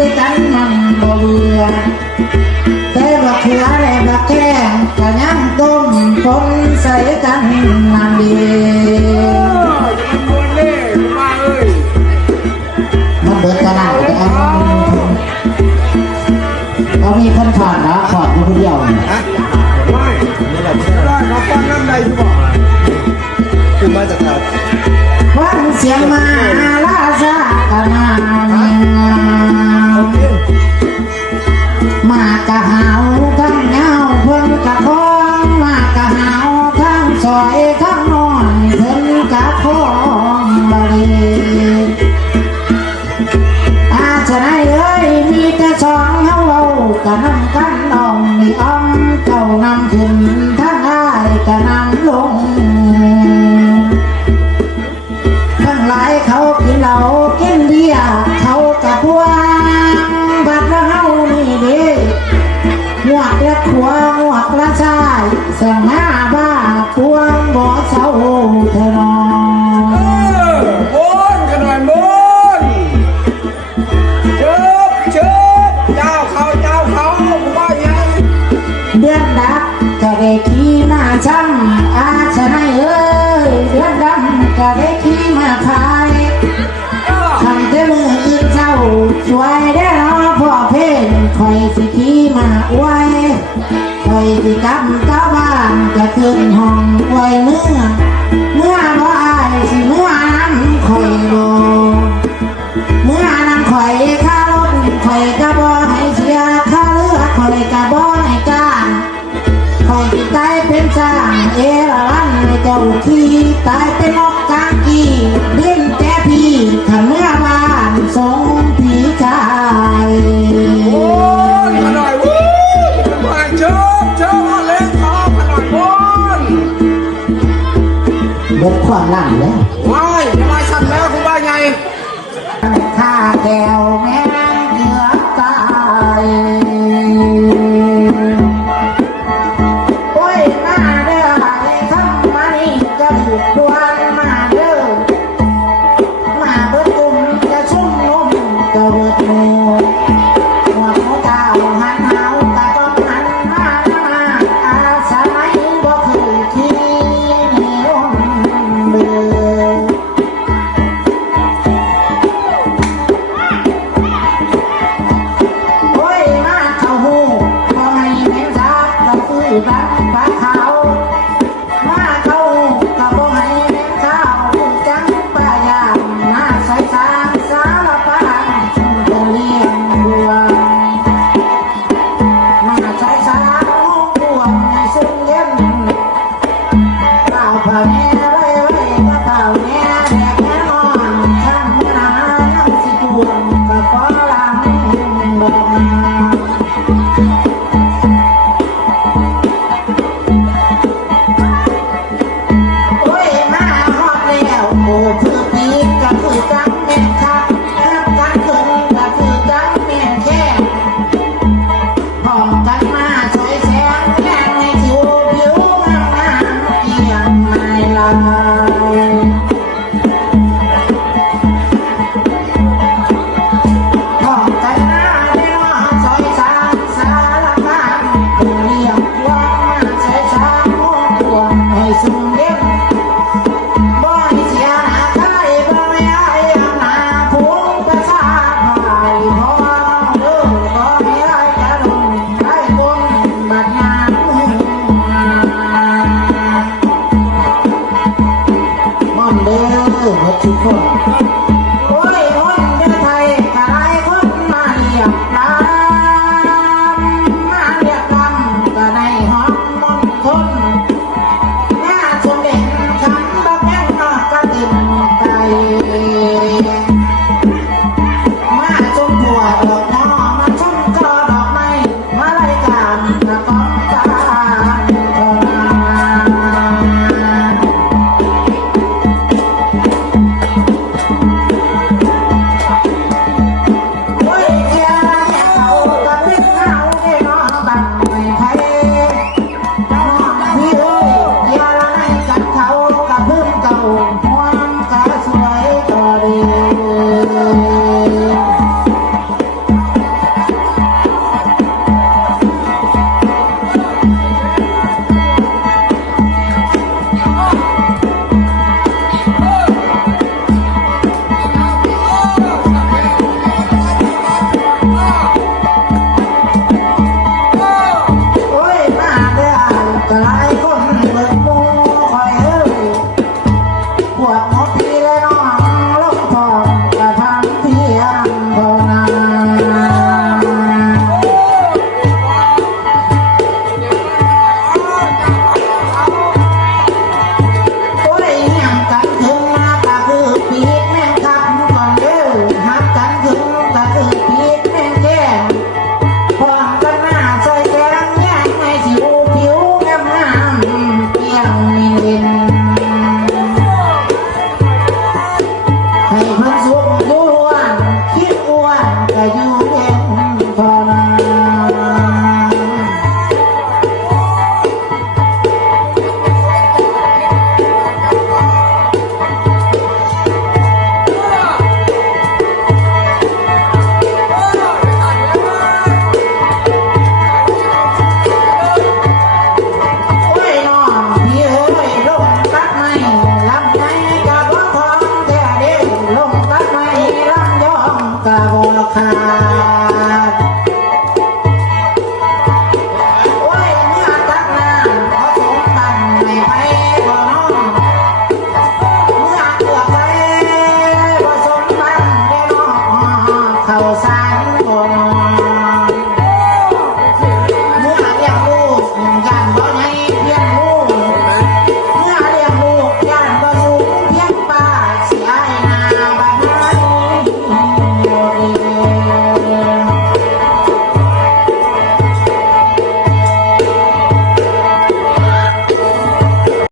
คือกันมันบ่เบื่อ ช่วยได้รอพ่อเพลนคอยสิขี่มาไว้คอยสิกลับกลับบ้านจะขึ้นห้องไว้เมื่อ เมื่อบ่อายสิเมื่อนั้นคอยบ่เมื่อนั้นคอยค่ะ 跨烂人。不酸 ทุกคน